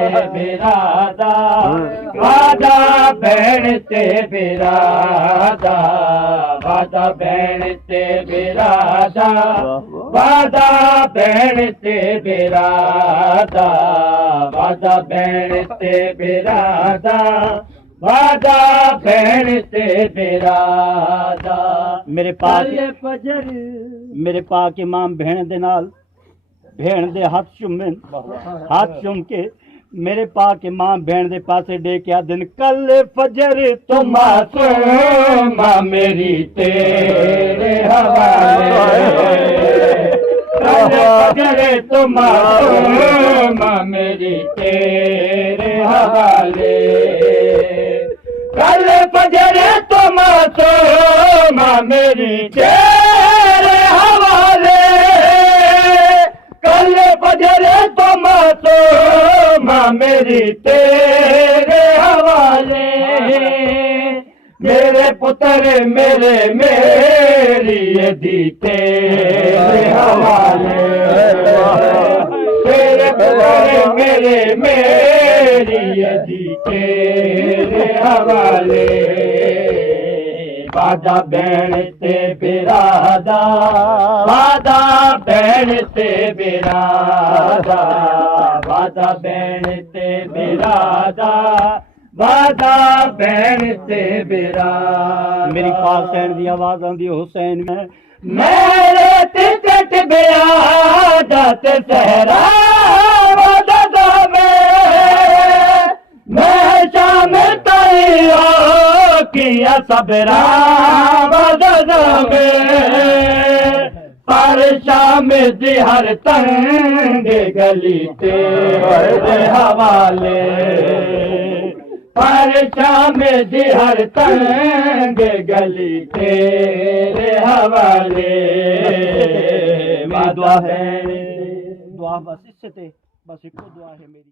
ते बिरादा वादा भेण ते बिरादा वादा भेण ते बिरादा वादा भेण ते बिरादा वादा भेण ते बिरादा वादा भेण ते बिरादा मेरे पाक इमाम भेण दे नाल भेण दे हाथ चुम के मेरे पाक इमाम भेण दे पासे डे क्या दिन कल फजर तो मासूम मेरी तेरे हवाले कल फजर तो मासूम मेरी तेरे हवाले कल फजर तो मासूम मेरी तेरे हवाले कल फजर तो मासूम मेरी तेरे हवाले मेरे पुत्र मेरी दी तेरे हवाले मेरे पुत्र मेरी दी तेरे हवाले वादा भेण ते बिरादा वादा भेण ते बिरादा वादा भेण ते बिरादा वादा भेण ते बिरादा मेरी हुसैन दी आवाज आंदी हुसैन में मेरे तिकट बिरादत सहरा वादा में मैं शाम तैयो किया सबरा वादा में पर शाम दी हर तंग गली तेरे हवाले पर शाम दी हर तंग गली तेरे हवाले दुआ है दुआ बस इससे बस एक दुआ है मेरी।